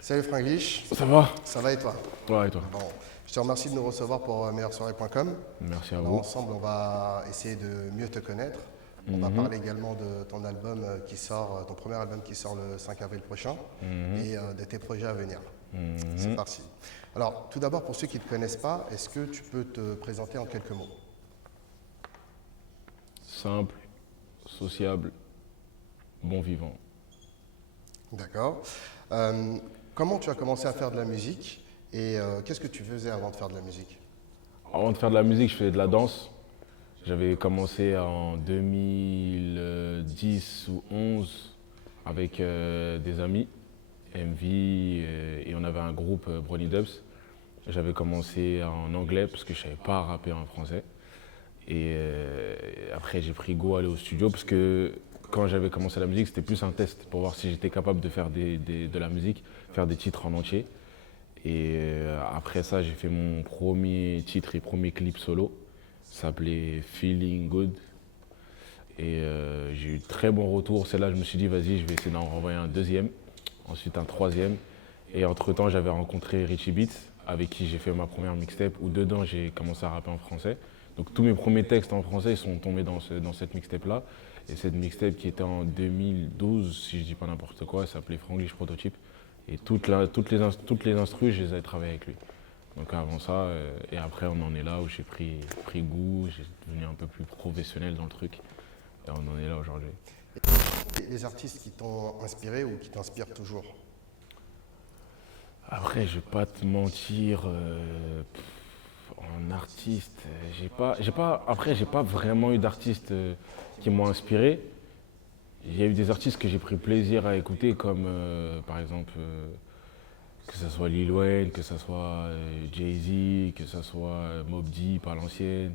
Salut Franglish, Ça va? ça va et toi? Ouais, et toi? Bon, je te remercie de nous recevoir pour meilleursoirée.com. Merci à Alors, vous. ensemble, on va essayer de mieux te connaître. On va parler également de ton album qui sort, ton premier album qui sort le 5 avril prochain et de tes projets à venir. C'est parti. Alors, tout d'abord, pour ceux qui ne te connaissent pas, est-ce que tu peux te présenter en quelques mots? Simple, sociable, bon vivant. D'accord. Comment tu as commencé à faire de la musique et qu'est-ce que tu faisais avant de faire de la musique? Avant de faire de la musique, je faisais de la danse. J'avais commencé en 2010 ou 11 avec des amis, MV, et on avait un groupe, Brony Dubs. J'avais commencé en anglais parce que je ne savais pas rapper en français. Et après, j'ai pris goût à aller au studio parce que quand j'avais commencé la musique, c'était plus un test pour voir si j'étais capable de faire de la musique, faire des titres en entier. Et après ça, j'ai fait mon premier titre et premier clip solo. Ça s'appelait Feeling Good. Et j'ai eu de très bons retours. C'est là que je me suis dit, vas-y, je vais essayer d'en renvoyer un deuxième, ensuite un troisième. Et entre-temps, j'avais rencontré Richie Beats, avec qui j'ai fait ma première mixtape, où dedans, j'ai commencé à rapper en français. Donc tous mes premiers textes en français sont tombés dans cette mixtape-là. Et cette mixtape qui était en 2012, si je dis pas n'importe quoi, elle s'appelait Franglish Prototype. Et toutes les instrus, je les ai travaillées avec lui. Donc avant ça, et après on en est là où j'ai pris goût, j'ai devenu un peu plus professionnel dans le truc. Et on en est là aujourd'hui. Les artistes qui t'ont inspiré ou qui t'inspirent toujours? Après, je vais pas te mentir, en artiste, j'ai pas vraiment eu d'artistes qui m'ont inspiré. Il y a eu des artistes que j'ai pris plaisir à écouter, comme par exemple que ce soit Lil Wayne, que ce soit Jay-Z, que ce soit Mobb Deep à l'ancienne,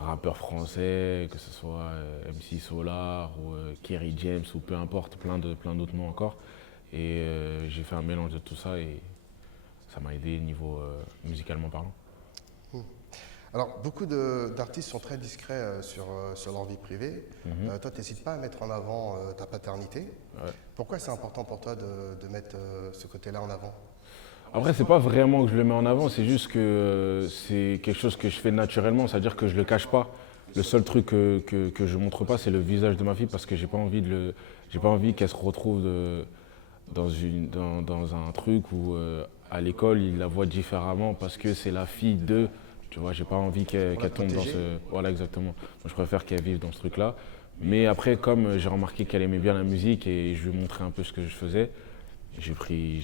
rappeurs français, que ce soit MC Solar ou Kerry James ou peu importe, plein d'autres noms encore. Et j'ai fait un mélange de tout ça et ça m'a aidé niveau musicalement parlant. Alors, beaucoup d'artistes sont très discrets sur leur vie privée. Toi, tu n'hésites pas à mettre en avant ta paternité. Ouais. Pourquoi c'est important pour toi de mettre ce côté-là en avant? Après, c'est pas vraiment que je le mets en avant, c'est juste que c'est quelque chose que je fais naturellement, c'est-à-dire que je le cache pas. Le seul truc que je montre pas, c'est le visage de ma fille parce que j'ai pas envie qu'elle se retrouve dans un truc où à l'école ils la voient différemment parce que c'est la fille de. Tu vois, j'ai pas envie Pour la qu'elle tombe dans protéger? ce. Voilà, exactement. Moi, je préfère qu'elle vive dans ce truc-là. Mais après, comme j'ai remarqué qu'elle aimait bien la musique et je lui ai montré un peu ce que je faisais, j'ai pris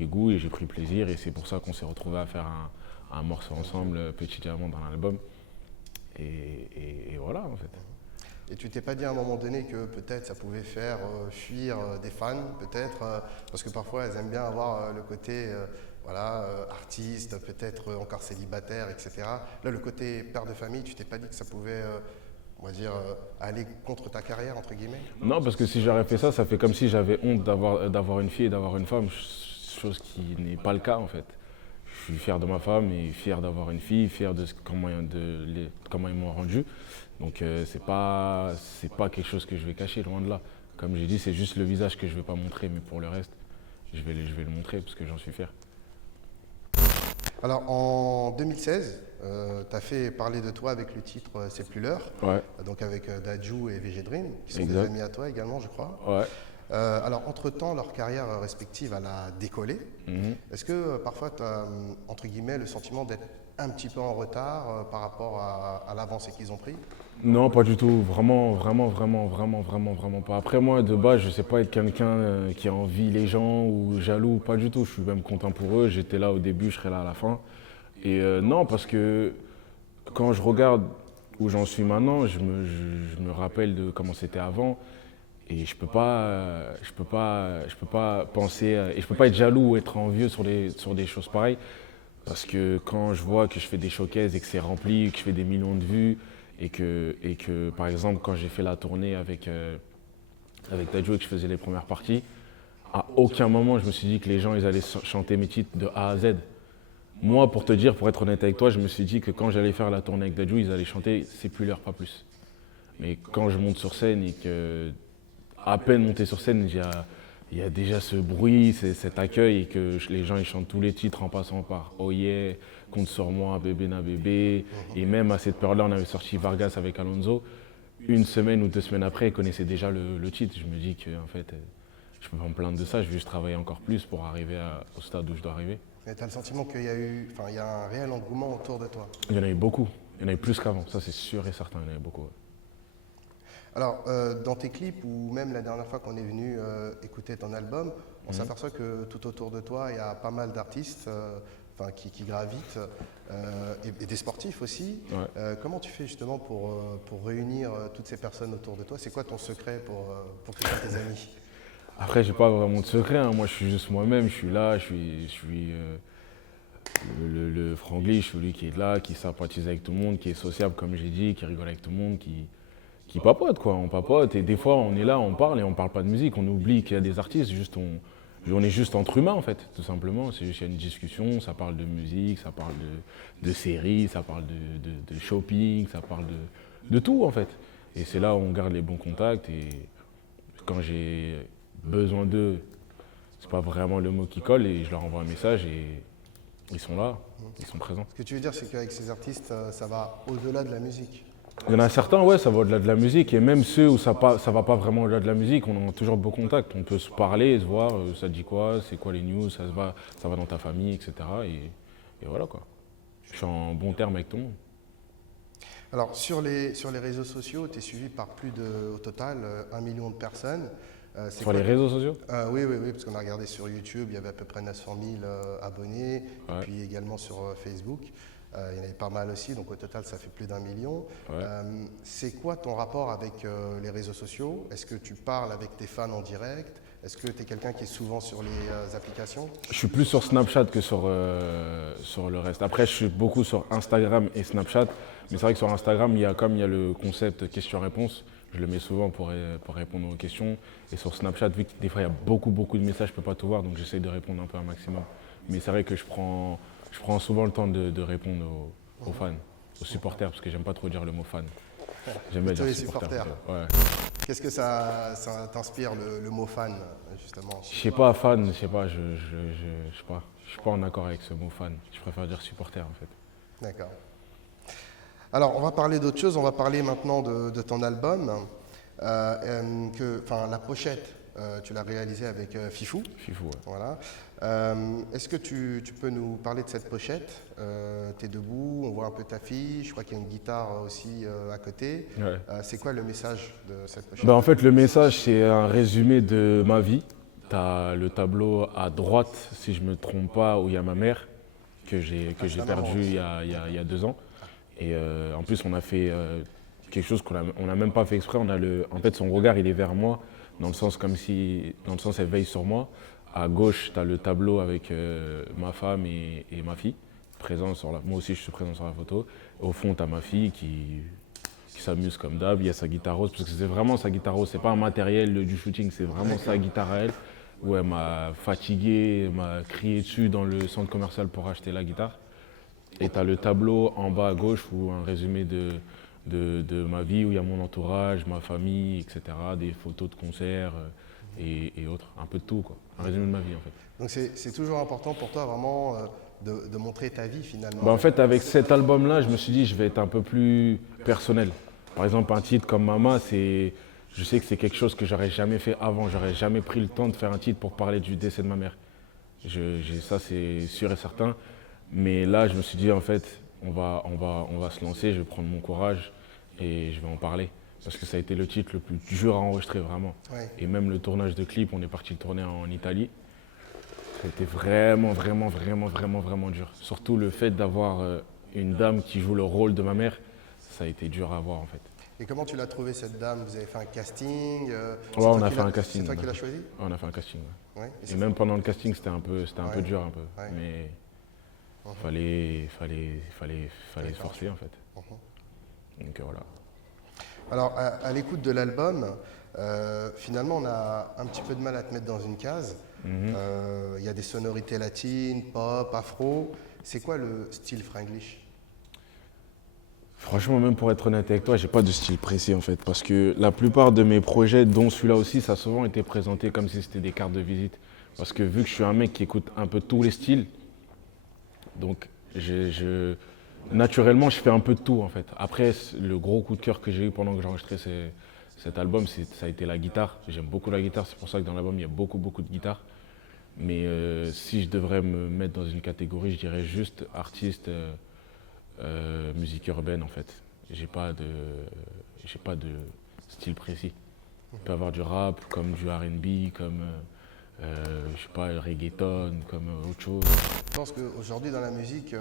goût et j'ai pris plaisir. Et c'est pour ça qu'on s'est retrouvés à faire un morceau ensemble, Petit Diamant, dans l'album. Et voilà, en fait. Et tu t'es pas dit à un moment donné que peut-être ça pouvait faire fuir des fans, peut-être, parce que parfois elles aiment bien avoir le côté voilà, artiste, peut-être encore célibataire, etc. Là, le côté père de famille, tu t'es pas dit que ça pouvait, on va dire, aller contre ta carrière, entre guillemets? Non, parce que si j'aurais fait ça, ça fait comme si j'avais honte d'avoir une fille et d'avoir une femme, chose qui n'est pas le cas en fait. Je suis fier de ma femme et fier d'avoir une fille, fier de comment ils m'ont rendu. Donc c'est pas quelque chose que je vais cacher, loin de là. Comme j'ai dit, c'est juste le visage que je vais pas montrer, mais pour le reste, je vais le montrer parce que j'en suis fier. Alors, en 2016, tu as fait parler de toi avec le titre C'est plus l'heure, Ouais, donc avec Dadju et VG Dream, qui sont des exact. amis à toi également, je crois. Ouais. Alors, entre-temps, leur carrière respective, elle a décollé. Mhm. Est-ce que parfois tu as, entre guillemets, le sentiment d'être un petit peu en retard par rapport à l'avancée qu'ils ont pris? Non, pas du tout. Vraiment pas. Après, moi, de base, je sais pas être quelqu'un qui envie les gens ou jaloux, pas du tout. Je suis même content pour eux. J'étais là au début, je serai là à la fin. Et non, parce que quand je regarde où j'en suis maintenant, je me rappelle de comment c'était avant. Et je peux pas penser, et je peux pas être jaloux ou être envieux sur des choses pareilles. Parce que quand je vois que je fais des showcases et que c'est rempli, que je fais des millions de vues, et que par exemple, quand j'ai fait la tournée avec Dadju et que je faisais les premières parties, à aucun moment je me suis dit que les gens ils allaient chanter mes titres de A à Z. Moi, pour te dire, pour être honnête avec toi, je me suis dit que quand j'allais faire la tournée avec Dadju, ils allaient chanter C'est plus l'heure, pas plus. Mais quand je monte sur scène et que, à peine monté sur scène, il y a déjà ce bruit, cet accueil, et que les gens ils chantent tous les titres en passant par Oh yeah, Compte sur moi, Bébé na bébé. Et même à cette période-là, on avait sorti Vargas avec Alonso. Une semaine ou 2 semaines après, ils connaissaient déjà le titre. Je me dis que en fait, je peux pas me plaindre de ça, je vais juste travailler encore plus pour arriver au stade où je dois arriver. Et tu as le sentiment qu'il y a eu, enfin, il y a un réel engouement autour de toi. Il y en a eu beaucoup, il y en a eu plus qu'avant, ça c'est sûr et certain, il y en a eu beaucoup. Ouais. Alors, dans tes clips, ou même la dernière fois qu'on est venu écouter ton album, on s'aperçoit que tout autour de toi, il y a pas mal d'artistes enfin, qui gravitent, et des sportifs aussi. Ouais. Comment tu fais justement pour réunir toutes ces personnes autour de toi? C'est quoi ton secret pour que ce soit tes amis? Après, j'ai pas vraiment de secret, hein. Moi je suis juste moi-même, je suis là, je suis le franglais, je suis celui qui est là, qui sympathise avec tout le monde, qui est sociable comme j'ai dit, qui rigole avec tout le monde, qui papote quoi, on papote et des fois on est là, on parle et on parle pas de musique, on oublie qu'il y a des artistes, juste on est juste entre humains en fait, tout simplement, c'est juste il y a une discussion, ça parle de musique, ça parle de séries, ça parle de shopping, ça parle de tout en fait. Et c'est là où on garde les bons contacts et quand j'ai besoin d'eux, c'est pas vraiment le mot qui colle et je leur envoie un message et ils sont là, ils sont présents. Ce que tu veux dire, c'est qu'avec ces artistes, ça va au-delà de la musique. Il y en a certains, ouais, ça va au-delà de la musique, et même ceux où ça va pas vraiment au-delà de la musique, on a toujours beau contact. On peut se parler, se voir, ça dit quoi, c'est quoi les news, ça va dans ta famille, etc. Et voilà quoi. Je suis en bon terme avec tout le monde. Alors, sur les réseaux sociaux, tu es suivi par au total, 1 million de personnes. C'est Sur quoi les réseaux sociaux? Oui, oui, oui, parce qu'on a regardé sur YouTube, il y avait à peu près 900 000 abonnés, Ouais. et puis également sur Facebook. Il y en avait pas mal aussi, donc au total, ça fait plus d'1 million. Ouais. C'est quoi ton rapport avec les réseaux sociaux? Est-ce que tu parles avec tes fans en direct? Est-ce que tu es quelqu'un qui est souvent sur les applications? Je suis plus sur Snapchat que sur le reste. Après, je suis beaucoup sur Instagram et Snapchat, mais c'est vrai que sur Instagram, comme il y a le concept question-réponse, je le mets souvent pour répondre aux questions. Et sur Snapchat, vu que des fois il y a beaucoup de messages, je ne peux pas tout voir, donc j'essaye de répondre un peu un maximum. Mais c'est vrai que je prends souvent le temps de répondre aux fans, aux supporters, parce que j'aime pas trop dire le mot fan. J'aime bien Plutôt dire les supporters. Ouais. Qu'est-ce que ça t'inspire, le mot fan, justement? Je sais pas, fan, je sais pas, je sais pas. Je suis pas en accord avec ce mot fan. Je préfère dire supporter en fait. D'accord. Alors, on va parler d'autre chose. On va parler maintenant de ton album. La pochette, tu l'as réalisée avec Fifou. Fifou, ouais. Voilà. Est-ce que tu peux nous parler de cette pochette? Tu es debout, on voit un peu ta fille. Je crois qu'il y a une guitare aussi à côté. Ouais. C'est quoi le message de cette pochette? En fait, le message, c'est un résumé de ma vie. Tu as le tableau à droite, si je ne me trompe pas, où il y a ma mère, que j'ai perdue il y a 2 ans. Et en plus, on a fait quelque chose qu'on n'a même pas fait exprès. En fait, son regard, il est vers moi, dans le sens elle veille sur moi. À gauche, tu as le tableau avec ma femme et ma fille, moi aussi, je suis présent sur la photo. Au fond, tu as ma fille qui s'amuse comme d'hab. Il y a sa guitare rose, parce que c'est vraiment sa guitare rose. C'est pas un matériel du shooting, c'est vraiment sa guitare à elle. Où elle m'a fatigué, elle m'a crié dessus dans le centre commercial pour acheter la guitare. Et tu as le tableau en bas à gauche où un résumé de ma vie, où il y a mon entourage, ma famille, etc. Des photos de concerts et autres. Un peu de tout, quoi. Un résumé de ma vie, en fait. Donc c'est toujours important pour toi vraiment de montrer ta vie finalement. En fait, avec cet album-là, je me suis dit je vais être un peu plus personnel. Par exemple, un titre comme Mama, je sais que c'est quelque chose que j'aurais jamais fait avant. J'aurais jamais pris le temps de faire un titre pour parler du décès de ma mère. Ça, c'est sûr et certain. Mais là, je me suis dit, en fait, on va se lancer, je vais prendre mon courage et je vais en parler. Parce que ça a été le titre le plus dur à enregistrer, vraiment. Ouais. Et même le tournage de clip, on est parti le tourner en Italie. C'était vraiment dur. Surtout le fait d'avoir une dame qui joue le rôle de ma mère, ça a été dur à voir, en fait. Et comment tu l'as trouvée cette dame? Vous avez fait un casting? Ouais, on a fait un casting. C'est toi qui l'as choisi? Ouais, on a fait un casting, ouais. Ouais. Et même pendant le casting, c'était un peu dur, un peu. Ouais. Mais fallait se forcer, en fait. Donc voilà. Alors, à l'écoute de l'album, finalement, on a un petit peu de mal à te mettre dans une case. Il y a des sonorités latines, pop, afro. C'est quoi le style Franglish? Franchement, même pour être honnête avec toi, j'ai pas de style précis en fait, parce que la plupart de mes projets, dont celui-là aussi, ça a souvent été présenté comme si c'était des cartes de visite. Parce que vu que je suis un mec qui écoute un peu tous les styles, donc naturellement, je fais un peu de tout en fait. Après, le gros coup de cœur que j'ai eu pendant que j'enregistrais cet album, ça a été la guitare. J'aime beaucoup la guitare, c'est pour ça que dans l'album, il y a beaucoup, beaucoup de guitare. Mais si je devrais me mettre dans une catégorie, je dirais juste artiste, musique urbaine en fait. J'ai pas de style précis. Il peut y avoir du rap, comme du R&B, comme je sais pas, le reggaeton, comme autre chose. Je pense qu'aujourd'hui dans la musique,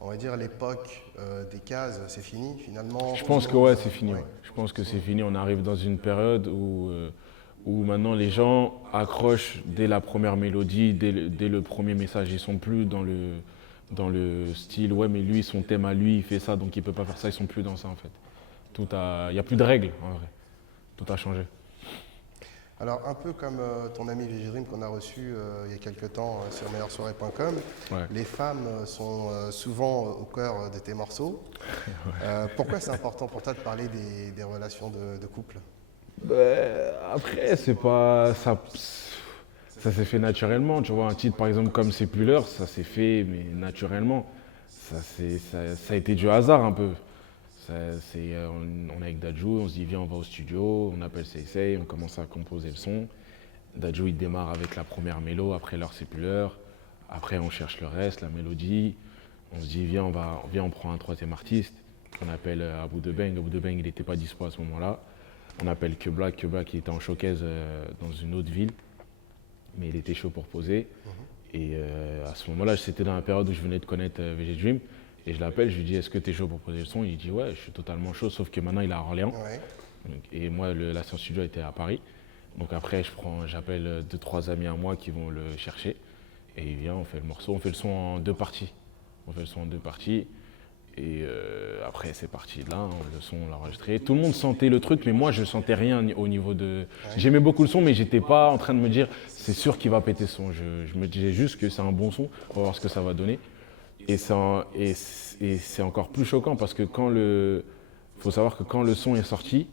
on va dire l'époque des cases, c'est fini finalement. Je Tout pense le que monde, ouais, c'est fini. Ouais. Je pense que c'est fini. On arrive dans une période où maintenant les gens accrochent dès la première mélodie, dès le premier message. Ils sont plus dans le style, ouais, mais lui, son thème à lui, il fait ça, donc il peut pas faire ça. Ils sont plus dans ça en fait. Il n'y a plus de règles en vrai. Tout a changé. Alors, un peu comme ton ami Vigidream qu'on a reçu il y a quelques temps sur meilleursoirée.com, Ouais. les femmes sont souvent au cœur de tes morceaux. Pourquoi c'est important pour toi de parler des relations de couple? Après, c'est pas ça s'est fait naturellement. Tu vois, un titre par exemple comme C'est plus l'heure, ça s'est fait mais naturellement. Ça a été du hasard un peu. On est avec Dadju, on se dit viens on va au studio, on appelle Seisei, on commence à composer le son. Dadju il démarre avec la première mélo, après l'heure c'est plus l'heure. Après on cherche le reste, la mélodie. On se dit viens on prend un troisième artiste. On appelle Abou Debeng. Abou Debeng il n'était pas dispo à ce moment-là. On appelle Kebla qui était en showcase dans une autre ville, mais il était chaud pour poser. Et à ce moment-là, c'était dans la période où je venais de connaître VG Dream. Et je l'appelle, je lui dis est-ce que tu es chaud pour poser le son? Il dit ouais, je suis totalement chaud, sauf que maintenant il est à Orléans. Ouais. Et moi, la séance studio était à Paris. Donc après, j'appelle 2-3 amis à moi qui vont le chercher. Et il vient, on fait le morceau, on fait le son en deux parties. On fait le son en deux parties. Et après, c'est parti de là, le son, on l'a enregistré. Tout le monde sentait le truc, mais moi, je sentais rien au niveau de. J'aimais beaucoup le son, mais j'étais pas en train de me dire, c'est sûr qu'il va péter ce son. Je me disais juste que c'est un bon son, on va voir ce que ça va donner. Et c'est encore plus choquant parce que faut savoir que quand le son est sorti,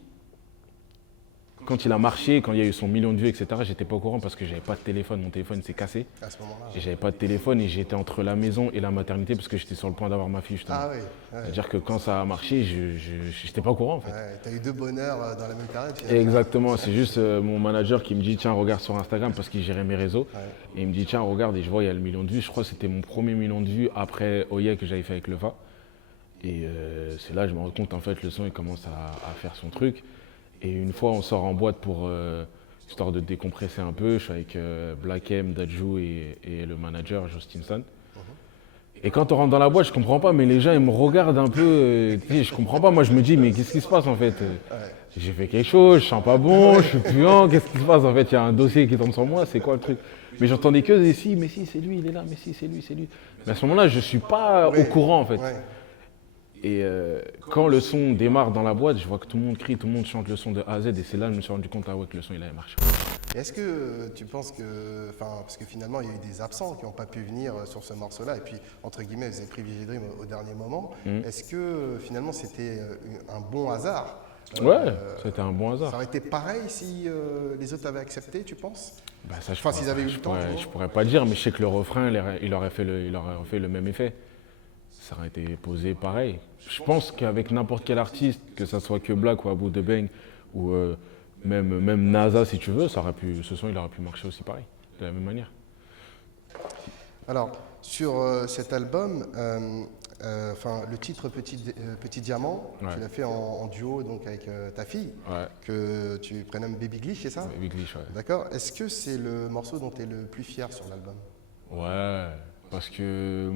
quand il a marché, quand il y a eu son million de vues, etc., j'étais pas au courant parce que j'avais pas de téléphone, mon téléphone s'est cassé. À ce moment-là. Et j'avais pas de téléphone et j'étais entre la maison et la maternité parce que j'étais sur le point d'avoir ma fille justement. Ah oui. Ouais. C'est-à-dire que quand ça a marché, je n'étais pas au courant en fait. Ouais, t'as eu deux bonheurs dans la même période. Finalement. Exactement, c'est juste mon manager qui me dit tiens regarde sur Instagram parce qu'il gérait mes réseaux. Ouais. Et il me dit tiens regarde et je vois il y a le million de vues. Je crois que c'était mon premier million de vues après Oye que j'avais fait avec Lefa. Et c'est là que je me rends compte en fait le son il commence à faire son truc. Et une fois on sort en boîte pour histoire de décompresser un peu, je suis avec Black M, Dadju et le manager Justinson. Et quand on rentre dans la boîte, je comprends pas, mais les gens ils me regardent un peu, je comprends pas, moi je me dis mais qu'est-ce qui se passe en fait? J'ai fait quelque chose, je sens pas bon, je suis puant, qu'est-ce qui se passe en fait? Il y a un dossier qui tombe sur moi, c'est quoi le truc? Mais j'entendais que des si, mais si c'est lui, il est là, mais si c'est lui, c'est lui. Mais à ce moment-là, je suis pas au courant en fait. Ouais. Et quand le son démarre dans la boîte, je vois que tout le monde crie, tout le monde chante le son de A à Z, et c'est là que je me suis rendu compte que le son il avait marché. Est-ce que tu penses que, parce que finalement il y a eu des absents qui n'ont pas pu venir sur ce morceau-là, et puis entre guillemets vous avez pris Vigidream au dernier moment, est-ce que finalement c'était un bon hasard? Ouais, c'était un bon Ça hasard. aurait été pareil si les autres avaient accepté, tu penses? Bah, ça, Enfin, s'ils avaient eu le temps. je pourrais pas dire, mais je sais que le refrain, il aurait fait le même effet. Ça aurait été posé pareil. Je pense qu'avec n'importe quel artiste, que ça soit que Black ou Abou Debeng, ou même NASA si tu veux, ce son il aurait pu marcher aussi pareil, de la même manière. Alors, sur cet album, le titre Petit Diamant, Ouais. tu l'as fait en duo donc, avec ta fille, Ouais, que tu prénommes Baby Glitch, c'est ça? Big Glitch, ouais. D'accord. Est-ce que c'est le morceau dont tu es le plus fier sur l'album? Ouais, parce que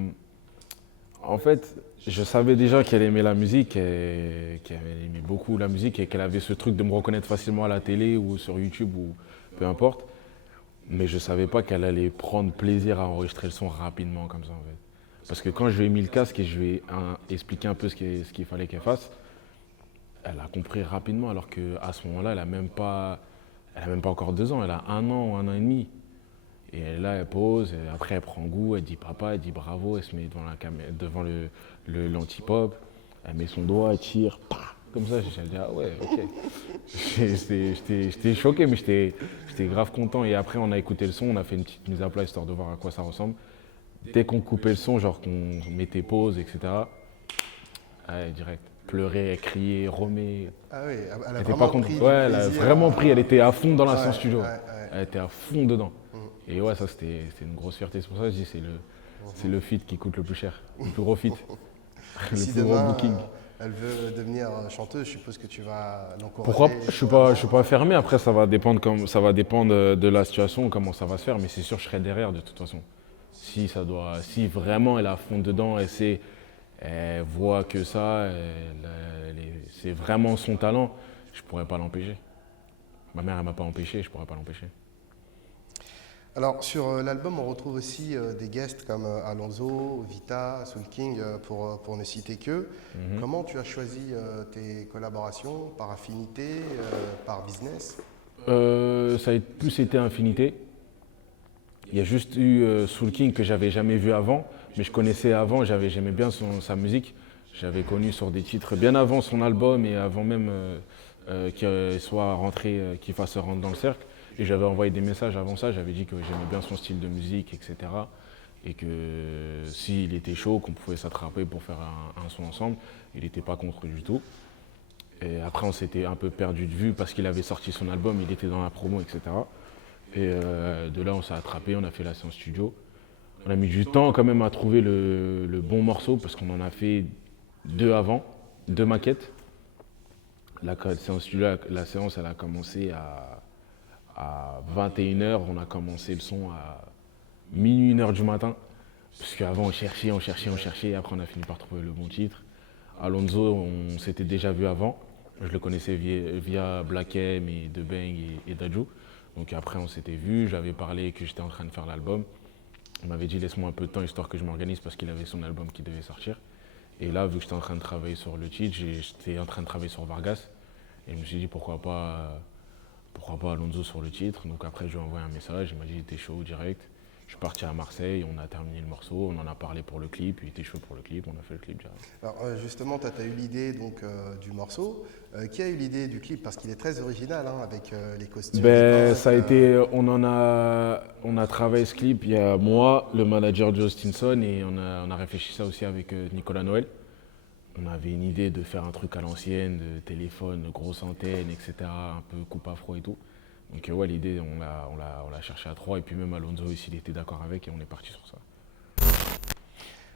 en fait, je savais déjà qu'elle aimait la musique, et qu'elle aimait beaucoup la musique et qu'elle avait ce truc de me reconnaître facilement à la télé ou sur YouTube ou peu importe. Mais je savais pas qu'elle allait prendre plaisir à enregistrer le son rapidement comme ça en fait. Parce que quand je lui ai mis le casque et je lui ai expliqué un peu ce qu'il fallait qu'elle fasse, elle a compris rapidement alors qu'à ce moment-là, elle a même pas encore 2 ans, elle a 1 an ou 1 an et demi. Et là, elle pose, et après elle prend goût, elle dit papa, elle dit bravo, elle se met devant l'anti-pop. Elle met son doigt, elle tire, comme ça. J'ai dit, ah ouais, ok. J'étais choqué, mais j'étais grave content. Et après, on a écouté le son, on a fait une petite mise à plat histoire de voir à quoi ça ressemble. Dès qu'on coupait le son, genre qu'on mettait pause, etc., ouais, direct. Pleurer, crier, remet. Ah oui, elle a Elle était pas vraiment contente. pris Ouais, du elle a plaisir. vraiment pris, elle était à fond dans la séance studio. Ouais, ouais. Elle était à fond dedans. Et ouais, ça c'était une grosse fierté. C'est pour ça que je dis c'est le feat qui coûte le plus cher, le plus gros feat, Et le si plus gros demain, booking. elle veut devenir chanteuse, je suppose que tu vas Pourquoi l'encourager. je suis pas fermé. Après, ça va dépendre de la situation, comment ça va se faire. Mais c'est sûr, je serai derrière de toute façon. Si vraiment elle est à fond dedans, elle voit que ça, c'est vraiment son talent, je pourrais pas l'empêcher. Ma mère, elle m'a pas empêché, je pourrais pas l'empêcher. Alors, sur l'album, on retrouve aussi des guests comme Alonso, Vita, Soul King, pour ne citer qu'eux. Comment tu as choisi tes collaborations? Par affinité, par business? Ça a plus été Infinité. Il y a juste eu Soul King que j'avais jamais vu avant, mais je connaissais avant, j'aimais bien sa musique. J'avais connu sur des titres bien avant son album et avant même qu'il soit rentré, qu'il fasse rentrer dans le cercle. Et j'avais envoyé des messages avant ça, j'avais dit que j'aimais bien son style de musique, etc. Et que s'il était chaud, qu'on pouvait s'attraper pour faire un son ensemble, il n'était pas contre du tout. Et après, on s'était un peu perdu de vue parce qu'il avait sorti son album, il était dans la promo, etc. Et de là, on s'est attrapé, on a fait la séance studio. On a mis du temps quand même à trouver le bon morceau parce qu'on en a fait deux avant, deux maquettes. La séance studio, la séance, elle a commencé à 21h. On a commencé le son à minuit, 1h du matin. Parce qu'avant, on cherchait. Et après, on a fini par trouver le bon titre. Alonso, on s'était déjà vu avant. Je le connaissais via Black M et The Bang et Dadju. Donc après, on s'était vu. J'avais parlé que j'étais en train de faire l'album. On m'avait dit laisse-moi un peu de temps histoire que je m'organise parce qu'il avait son album qui devait sortir. Et là, vu que j'étais en train de travailler sur le titre, j'étais en train de travailler sur Vargas. Et je me suis dit pourquoi pas Alonso sur le titre. Donc après, je lui ai envoyé un message. Il m'a dit t'es chaud direct. Je suis parti à Marseille, on a terminé le morceau, on en a parlé pour le clip, il était chaud pour le clip, on a fait le clip direct. Alors justement, tu as eu l'idée donc du morceau. Qui a eu l'idée du clip? Parce qu'il est très original, hein, avec les costumes. Ben, les ça a bottes, été, on a travaillé ce clip, il y a moi, le manager Joe Stinson, et on a réfléchi ça aussi avec Nicolas Noël. On avait une idée de faire un truc à l'ancienne, de téléphone, de grosse antenne, etc., un peu coupe afro et tout. Donc ouais, l'idée, on l'a cherché à trois, et puis même Alonso ici, il était d'accord avec, et on est parti sur ça.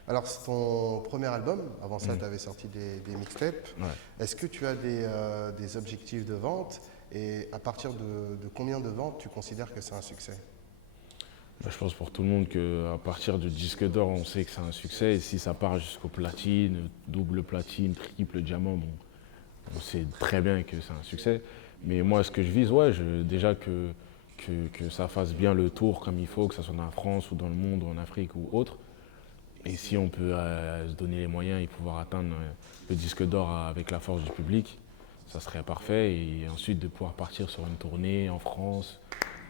Alors, c'est ton premier album. Avant ça, tu avais sorti des mixtapes. Ouais. Est-ce que tu as des objectifs de vente? Et à partir de combien de ventes tu considères que c'est un succès? Je pense pour tout le monde qu'à partir du disque d'or, on sait que c'est un succès. Et si ça part jusqu'au platine, double platine, triple diamant, bon, on sait très bien que c'est un succès. Mais moi, ce que je vise, ouais, déjà que ça fasse bien le tour comme il faut, que ce soit en France ou dans le monde ou en Afrique ou autre. Et si on peut se donner les moyens et pouvoir atteindre le disque d'or avec la force du public, ça serait parfait. Et ensuite de pouvoir partir sur une tournée en France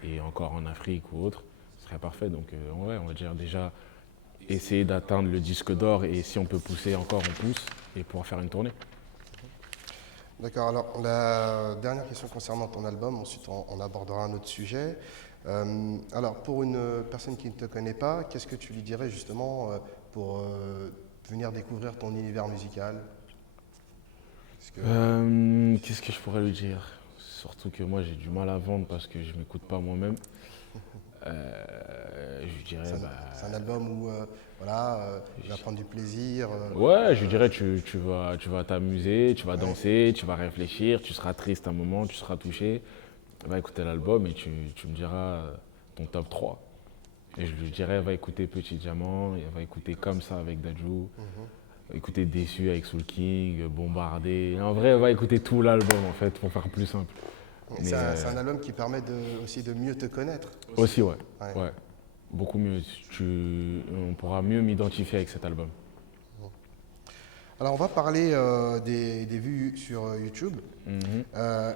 et encore en Afrique ou autre, ce serait parfait. Donc ouais, on va dire déjà essayer d'atteindre le disque d'or et si on peut pousser encore, on pousse et pouvoir faire une tournée. D'accord, alors la dernière question concernant ton album, ensuite on abordera un autre sujet. Alors pour une personne qui ne te connaît pas, qu'est-ce que tu lui dirais justement pour venir découvrir ton univers musical? Qu'est-ce que je pourrais lui dire? Surtout que moi j'ai du mal à vendre parce que je ne m'écoute pas moi-même. Je dirais. C'est un album où voilà, tu vas prendre du plaisir. Ouais, je dirais tu vas t'amuser, tu vas danser, tu vas réfléchir, tu seras triste un moment, tu seras touché. Va écouter l'album et tu me diras ton top 3. Et je lui dirais va écouter Petit Diamant, et va écouter Comme ça avec Dadju, va écouter Déçu avec Soul King, Bombardé. En vrai, va écouter tout l'album en fait pour faire plus simple. C'est un album qui permet aussi de mieux te connaître. Aussi, ouais. Beaucoup mieux. On pourra mieux m'identifier avec cet album. Alors on va parler des vues sur YouTube.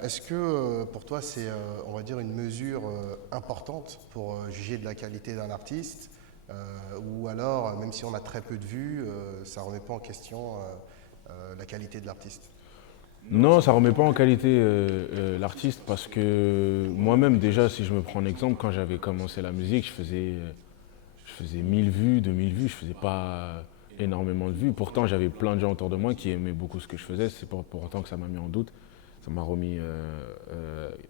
Est-ce que pour toi c'est on va dire une mesure importante pour juger de la qualité d'un artiste ou alors même si on a très peu de vues, ça ne remet pas en question la qualité de l'artiste? Non, ça ne remet pas en qualité l'artiste parce que moi-même, déjà, si je me prends un exemple, quand j'avais commencé la musique, je faisais 1000 vues, 2000 vues, je faisais pas énormément de vues. Pourtant, j'avais plein de gens autour de moi qui aimaient beaucoup ce que je faisais. C'est pas pour autant que ça m'a mis en doute. Ça m'a remis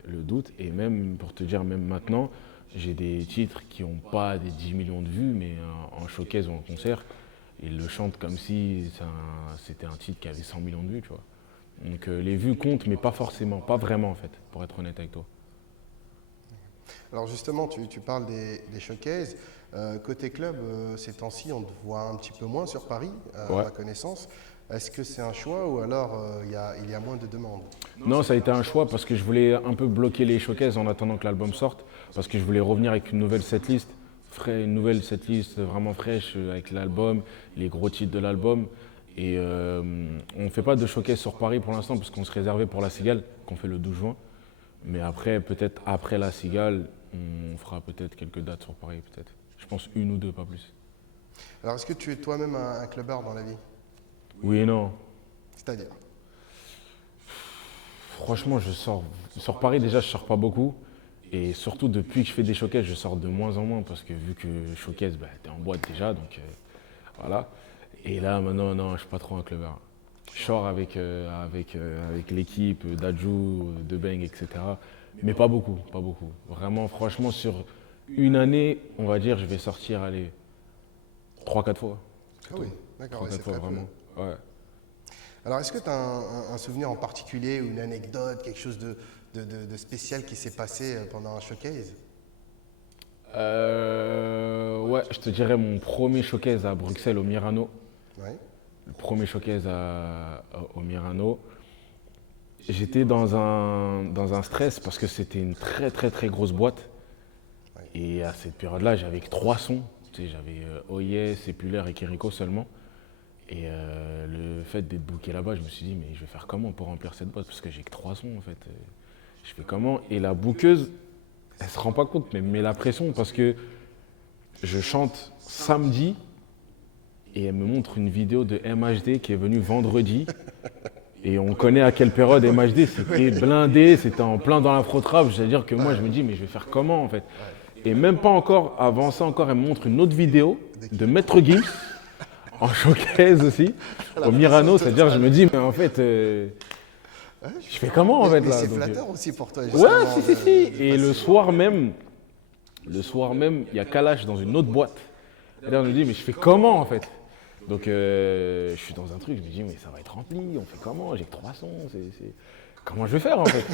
le doute. Et même, pour te dire, même maintenant, j'ai des titres qui n'ont pas des 10 millions de vues, mais en showcase ou en concert, ils le chantent comme si c'était un titre qui avait 100 millions de vues, tu vois. Donc les vues comptent, mais pas forcément, pas vraiment en fait, pour être honnête avec toi. Alors justement, tu parles des showcases. Côté club, ces temps-ci, on te voit un petit peu moins sur Paris, à Ouais. ma connaissance. Est-ce que c'est un choix ou alors il y a moins de demandes? Non, ça a été un choix parce que je voulais un peu bloquer les showcases en attendant que l'album sorte, parce que je voulais revenir avec une nouvelle setlist, une nouvelle setlist vraiment fraîche avec l'album, les gros titres de l'album. Et on ne fait pas de showcase sur Paris pour l'instant parce qu'on se réservait pour la Cigale, qu'on fait le 12 juin. Mais après, peut-être après la Cigale, on fera peut-être quelques dates sur Paris, peut-être. Je pense une ou deux, pas plus. Alors est-ce que tu es toi-même un clubbeur dans la vie? Oui et non. C'est-à-dire? Franchement, sur Paris déjà, je sors pas beaucoup. Et surtout, depuis que je fais des showcases, je sors de moins en moins parce que vu que showcase, bah, t'es en boîte déjà, donc voilà. Et là, maintenant, non, je suis pas trop un clubbeur. Je sors avec l'équipe d'Adjou, de Bang, etc. Mais pas beaucoup, pas beaucoup. Vraiment, franchement, sur une année, on va dire, je vais sortir, allez, 3-4 fois. C'est Ah tout. oui, d'accord, ouais, 3-4 c'est fois, très peu. vraiment. Ouais. Alors est-ce que tu as un souvenir en particulier ou une anecdote, quelque chose de spécial qui s'est passé pendant un showcase? Ouais, je te dirais mon premier showcase à Bruxelles au Mirano. Ouais. Le premier showcase au Mirano. J'étais dans un stress parce que c'était une très très très grosse boîte. Ouais. Et à cette période-là, j'avais que 3 sons. Tu sais, j'avais Oye, Sepulaire et Kiriko seulement. Et le fait d'être booké là-bas, je me suis dit, mais je vais faire comment pour remplir cette boîte? Parce que j'ai que 3 sons en fait. Je fais comment? Et la bookeuse, elle se rend pas compte, mais elle me met la pression parce que je chante samedi et elle me montre une vidéo de MHD qui est venue vendredi. Et on connaît à quelle période MHD, c'était blindé, c'était en plein dans l'afro-trap. C'est-à-dire que moi, je me dis, mais je vais faire comment en fait? Et même pas encore, avant ça encore, elle me montre une autre vidéo de Maître Gims, en showcase aussi, au Mirano. C'est-à-dire, je me dis, mais en fait, je fais comment en fait Mais là? c'est Donc, flatteur aussi pour toi, ouais, justement. si. Et le soir même, il y a Kalash dans une autre boîte. Et là, on me dit, mais je fais comment en fait? Donc, je suis dans un truc, je me dis, mais ça va être rempli, on fait comment? J'ai que 3 sons, comment je vais faire en fait?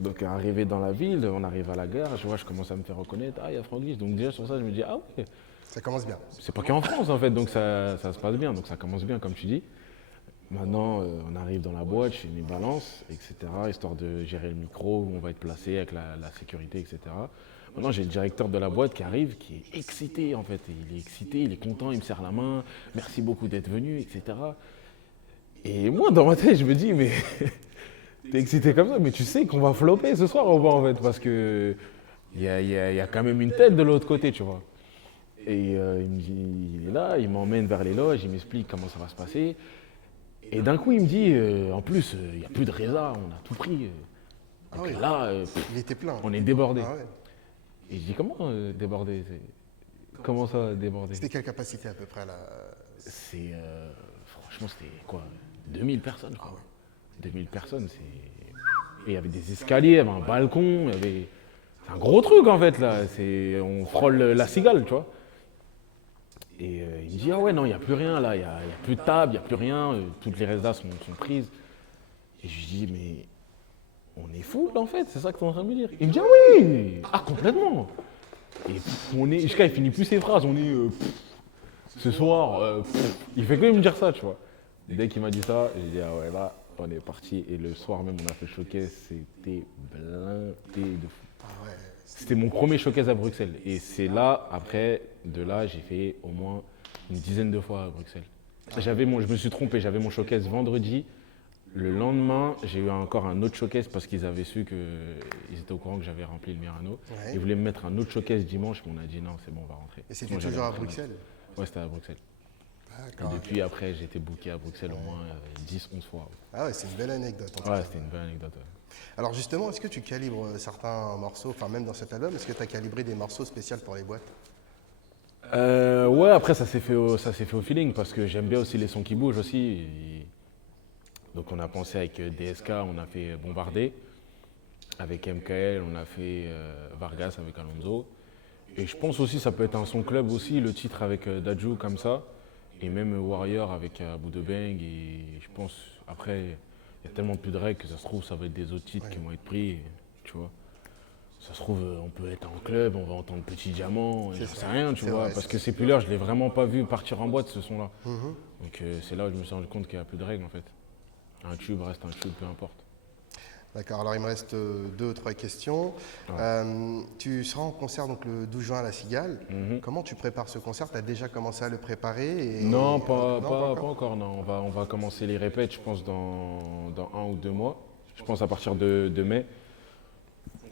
Donc, arrivé dans la ville, on arrive à la gare, je commence à me faire reconnaître, ah, il y a Franglish. Donc, déjà sur ça, je me dis, ah ouais, Ça commence bien. c'est pas qu'en France en fait, donc ça se passe bien, donc ça commence bien comme tu dis. Maintenant, on arrive dans la boîte, je fais mes balances, etc., histoire de gérer le micro, où on va être placé avec la sécurité, etc. Maintenant, j'ai le directeur de la boîte qui arrive, qui est excité en fait. Il est excité, il est content, il me serre la main, merci beaucoup d'être venu, etc. Et moi, dans ma tête, je me dis, mais t'es excité comme ça, mais tu sais qu'on va flopper ce soir ou pas en fait, parce que il y a quand même une tête de l'autre côté, tu vois. Et il me dit, il est là, il m'emmène vers les loges, il m'explique comment ça va se passer. Et d'un coup, il me dit, en plus, il n'y a plus de résa, on a tout pris. Ah Donc oui. là, Il était plein. on est débordé. Ah ouais. Et je dis, comment débordé? Comment ça débordé? C'était quelle capacité à peu près là? C'est, franchement, c'était quoi? 2000 personnes, je crois. 2000 personnes, c'est... Et il y avait des escaliers, il y avait un balcon, il y avait... C'est un gros truc en fait là, on frôle la Cigale, tu vois. Et il me dit, ah ouais, non, il n'y a plus rien là, il n'y a plus de table, il n'y a plus rien, toutes les résas sont prises. Et je lui dis, mais on est fou là en fait, c'est ça que tu es en train de me dire? Il me dit, ah oui, ah complètement. Et jusqu'à il finit plus ses phrases, on est, ce soir, il fait que me dire ça, tu vois. Et dès qu'il m'a dit ça, j'ai dit, ah ouais, là, on est parti. Et le soir même, on a fait le showcase, c'était blindé de fou. Ah ouais. C'était mon premier showcase à Bruxelles. Et c'est là, après, de là, j'ai fait au moins une dizaine de fois à Bruxelles. Je me suis trompé, j'avais mon showcase vendredi. Le lendemain, j'ai eu encore un autre showcase parce qu'ils avaient su qu'ils étaient au courant que j'avais rempli le Mirano. Ouais. Ils voulaient me mettre un autre showcase dimanche, mais on a dit non, c'est bon, on va rentrer. Et c'était Sinon, j'allais toujours à rentrer Bruxelles? Ouais, c'était à Bruxelles. Et D'accord. depuis, après, j'ai été booké à Bruxelles au moins 10-11 fois. Ah ouais, c'est une belle anecdote. En tout Ouais, cas. c'était une belle anecdote. Ouais. Alors justement, est-ce que tu calibres certains morceaux, enfin même dans cet album, est-ce que tu as calibré des morceaux spéciaux pour les boîtes? Ouais, après, ça s'est fait au feeling parce que j'aime bien aussi les sons qui bougent aussi. Donc, on a pensé avec DSK, on a fait Bombarder. Avec MKL, on a fait Vargas avec Alonso. Et je pense aussi ça peut être un son club aussi, le titre avec Dadju comme ça. Et même Warrior avec Abu de Bang. Et je pense, après, il y a tellement plus de règles que ça se trouve, ça va être des autres titres qui vont être pris. Tu vois. Ça se trouve, on peut être en club, on va entendre Petit Diamant, j'en sais rien, tu vois. Vrai, Parce que ces plus je ne l'ai vraiment pas vu partir en boîte ce son-là. Donc c'est là où je me suis rendu compte qu'il n'y a plus de règles en fait. Un tube reste un tube, peu importe. D'accord, alors il me reste 2 ou 3 questions. Ouais. Tu seras en concert donc, le 12 juin à la Cigale. Comment tu prépares ce concert? Tu as déjà commencé à le préparer Non, Non, pas encore, non. On va commencer les répètes, je pense, dans 1 ou 2 mois. Je pense à partir de mai.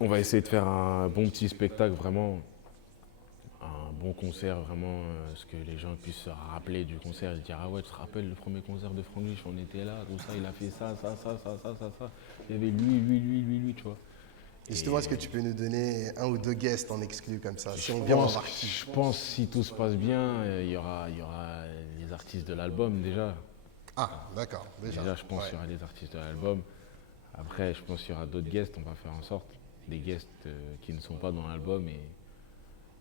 On va essayer de faire un bon petit spectacle, vraiment. Un bon concert, vraiment, ce que les gens puissent se rappeler du concert et se dire ah ouais, tu te rappelles le premier concert de Franck Lich, on était là, tout ça, il a fait ça. Il y avait lui, tu vois. Justement, est-ce que tu peux nous donner 1 ou 2 guests en exclu comme ça si on Je vient pense, voir je pense si tout se passe bien, il y aura les artistes de l'album déjà. Ah, d'accord, déjà. Déjà, je pense qu'il y aura les artistes de l'album. Après, je pense qu'il y aura d'autres guests, on va faire en sorte. Des guests qui ne sont pas dans l'album et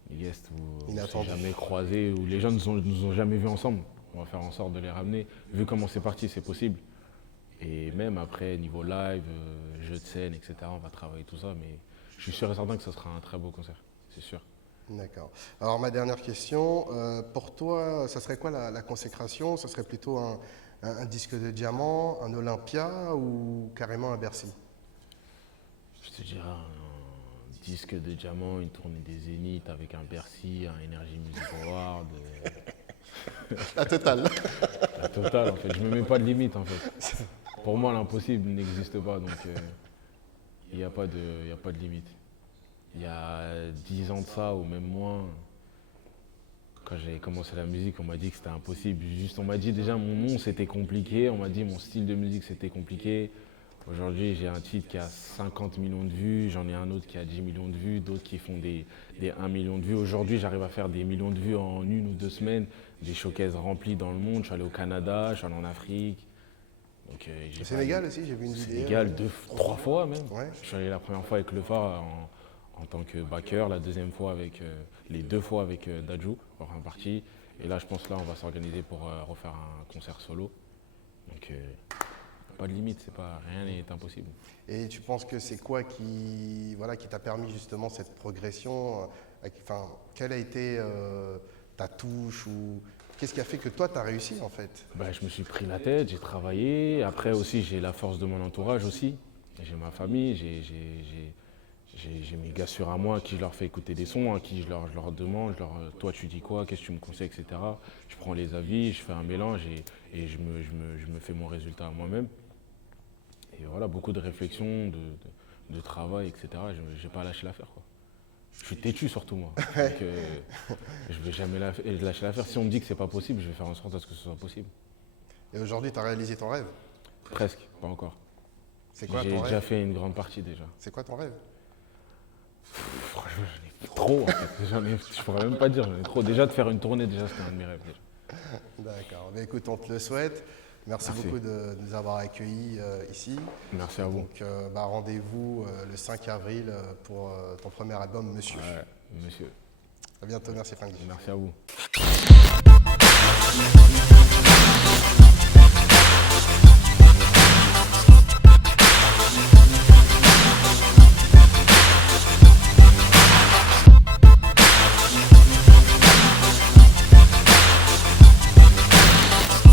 des guests où on ne s'est jamais croisés, où les gens ne nous ont jamais vus ensemble. On va faire en sorte de les ramener. Vu comment c'est parti, c'est possible. Et même après, niveau live, jeu de scène, etc., on va travailler tout ça. Mais je suis sûr et certain que ce sera un très beau concert, c'est sûr. D'accord. Alors ma dernière question, pour toi, ça serait quoi la consécration? Ça serait plutôt un disque de diamant, un Olympia ou carrément un Bercy? Je te dirais un disque de diamant, une tournée des Zéniths avec un Bercy, un Energy Music Award. La totale. La totale en fait, je me mets pas de limite en fait. Pour moi l'impossible n'existe pas donc il n'y a pas de limite. Il y a 10 ans de ça ou même moins, quand j'ai commencé la musique, on m'a dit que c'était impossible. Juste on m'a dit déjà mon nom c'était compliqué, on m'a dit mon style de musique c'était compliqué. Aujourd'hui, j'ai un titre qui a 50 millions de vues, j'en ai un autre qui a 10 millions de vues, d'autres qui font des 1 million de vues. Aujourd'hui, j'arrive à faire des millions de vues en 1 ou 2 semaines, des showcases remplis dans le monde. Je suis allé au Canada, je suis allé en Afrique. Donc, Au Sénégal aussi, j'ai vu une vidéo. Sénégal 3 fois même. Ouais. Je suis allé la première fois avec Le Phare en tant que backer, la deuxième fois avec les 2 fois avec Dadju, en partie. Et là, je pense là, on va s'organiser pour refaire un concert solo. Donc, pas de limite, rien n'est impossible. Et tu penses que c'est quoi qui t'a permis justement cette progression quelle a été ta touche ou qu'est-ce qui a fait que toi, tu as réussi en fait? Je me suis pris la tête, j'ai travaillé. Après aussi, j'ai la force de mon entourage aussi. J'ai ma famille, j'ai mes gars sûrs à moi à qui je leur fais écouter des sons, à qui je leur demande, toi tu dis quoi, qu'est-ce que tu me conseilles, etc. Je prends les avis, je fais un mélange et je me fais mon résultat à moi-même. Et voilà, beaucoup de réflexion, de travail, etc. Je n'ai pas lâché l'affaire, quoi. Je suis têtu surtout, moi. Donc, je ne vais jamais lâcher l'affaire. Si on me dit que c'est pas possible, je vais faire en sorte à ce que ce soit possible. Et aujourd'hui, tu as réalisé ton rêve? Presque, pas encore. C'est quoi ton J'ai rêve? déjà fait une grande partie déjà. C'est quoi ton rêve? Franchement, j'en ai trop en fait. Je pourrais même pas dire, j'en ai trop. Déjà de faire une tournée, déjà c'était un de mes rêves. Déjà. D'accord. Écoute, on te le souhaite. Merci beaucoup de nous avoir accueillis ici. Merci à vous. Donc, rendez-vous le 5 avril pour ton premier album, Monsieur. Ouais, monsieur. À bientôt, merci Franck. Merci à vous.